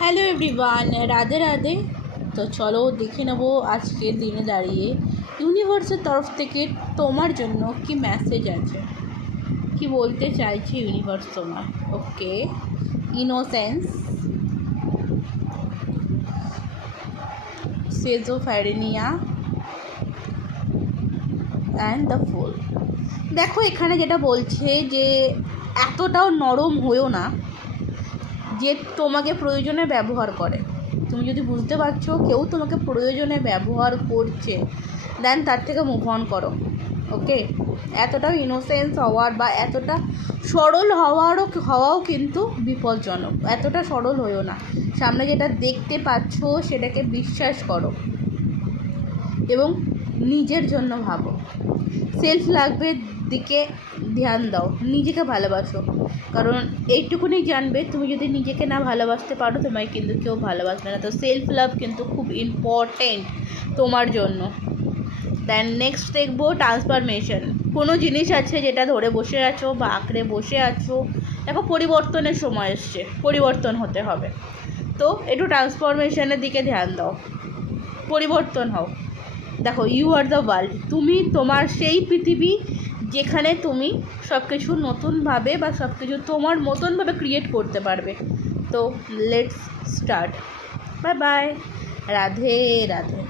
Hello everyone, Radhe Radhe. তো চলো দেখে নেবো আজকের দিনে দাঁড়িয়ে ইউনিভার্সের তরফ থেকে তোমার জন্য কি মেসেজ আছে, কি বলতে চাইছে ইউনিভার্স তোমার। ওকে, ইনোসেন্স, সেজোফ্যারেনিয়া অ্যান্ড দ্য ফুল। দেখো এখানে যেটা বলছে যে এতটাও নরম হয়েও না যে তোমাকে প্রয়োজনে ব্যবহার করে। তুমি যদি বুঝতে পারছো কেউ তোমাকে প্রয়োজনে ব্যবহার করছে, দেন তার থেকে মুভ অন করো। ওকে, এতটাও ইনোসেন্স হওয়ার বা এতটা সরল হওয়াও কিন্তু বিপজ্জনক। এতটা সরল হয়েও না, সামনে যেটা দেখতে পাচ্ছ সেটাকে বিশ্বাস করো এবং নিজের জন্য ভাবো। সেলফ লাভের দিকে ধ্যান দাও, নিজেকে ভালোবাসো, কারণ এইটুকুনি জানবে তুমি যদি নিজেকে না ভালোবাসতে পারো তোমায় কিন্তু কেউ ভালোবাসবে না। তো সেলফ লাভ কিন্তু খুব ইম্পর্টেন্ট তোমার জন্য। দেন নেক্সট দেখবো ট্রান্সফরমেশন। কোনো জিনিস আছে যেটা ধরে বসে আছো বা আঁকড়ে বসে আছো, দেখো পরিবর্তনের সময় এসছে, পরিবর্তন হতে হবে। তো একটু ট্রান্সফরমেশনের দিকে ধ্যান দাও, পরিবর্তন হও। দেখো, ইউ আর দ্য ওয়ার্ল্ড, তুমি তোমার সেই পৃথিবী যেখানে তুমি সব কিছু নতুনভাবে বা সব কিছু তোমার মতনভাবে ক্রিয়েট করতে পারবে। তো let's start. Bye bye, Radhe Radhe.